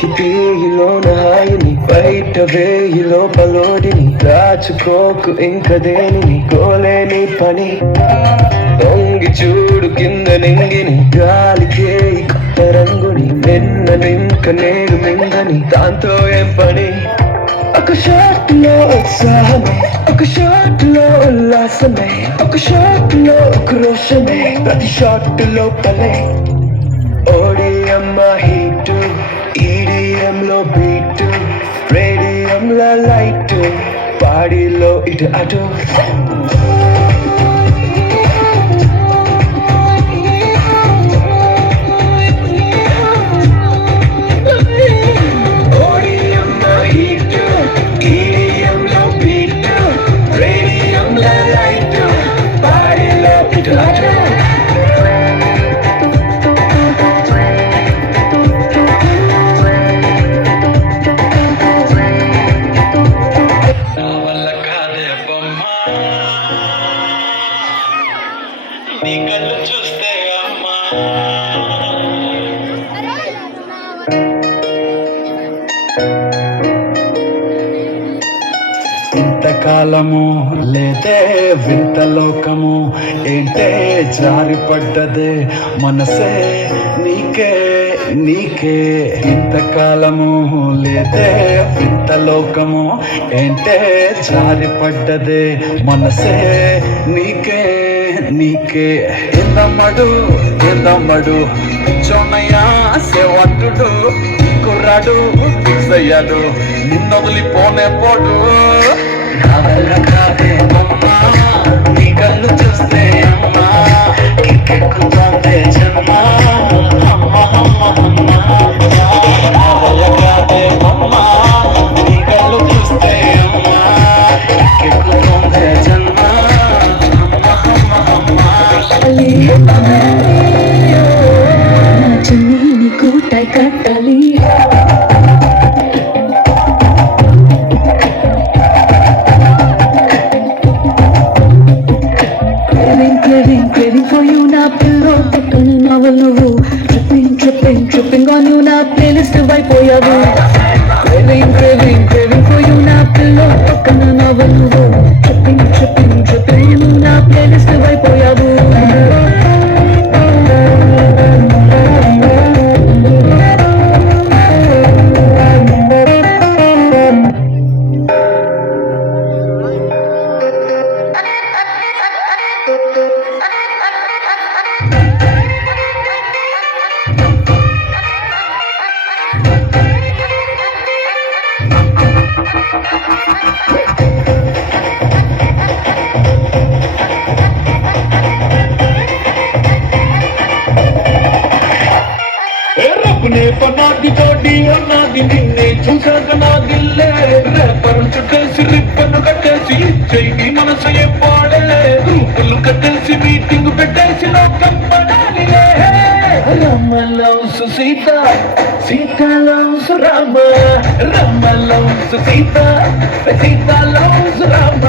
కిటికీలోన హాయిని బయట వేయి లోపలోడిని దాచుకోకు ఇంక దేనిని కోలేని పని దొంగి చూడు కింద నింగిని గాలికే కొత్త రంగుని నిన్న నింక నేడు మింగని దాంతో ఏం పని ఒక షాట్ లో ఉత్సాహమే ఒక షాట్ లో ఉల్లాసమే ఒక షాట్ లో క్రోషమే ప్రతి షాట్ లోపలే ఓడిఎం హీటు ఈడిఎం లో బీటు రేడియం లో లైట్ బాడీలో ఇటు అటు నీ కళ్ళు చూస్తే అమ్మా ఇంతకాలము లేదే వింత లోకము ఏంటే జారిపడ్డదే మనసే నీకే నీకే ఇంతకాలము లేదే వింత లోకము ఏంటే జారిపడ్డదే మనసే నీకే నీకే ఎందమ్మడు చొన్నయ్యా సేవట్టుడు కుర్రాడు ఫిక్స్ అయ్యాడు నిన్నొదిలిపోనే పోడు కాదే అమ్మా నీ కళ్ళు చూస్తే అమ్మా కిక్కెక్కుతోందే జన్మ అమ్మా కాదే అమ్మా నీ కళ్ళు చూస్తే అమ్మా కిక్కెక్కుతోందే జన్మ నీకు టై కట్టాలి craving for you నా పిల్లో పక్కన నవ్వు నువ్వు tripping on you నా ప్లేలిస్ట్ అయిపోయావు craving for you నా పిల్లో పక్కన నవ్వు నువ్వు tripping నా ప్లేలిస్ట్ అయిపోయావు రబ్బునే పనాది తోటి అన్నది నిన్నే చూసాక నా దిల్లే రేపరు చుట్టేసి రిబ్బను కట్టేసి చెయ్యి మనసు పాడే రూపులు కట్టేసి మీటింగ్ పెట్టేసి లోకం పడాలిలే రమ్మ లవ్స్ సీత సీత లవ్స్ రామ రమ్మ లవ్స్ సీత సీత లవ్స్ రామ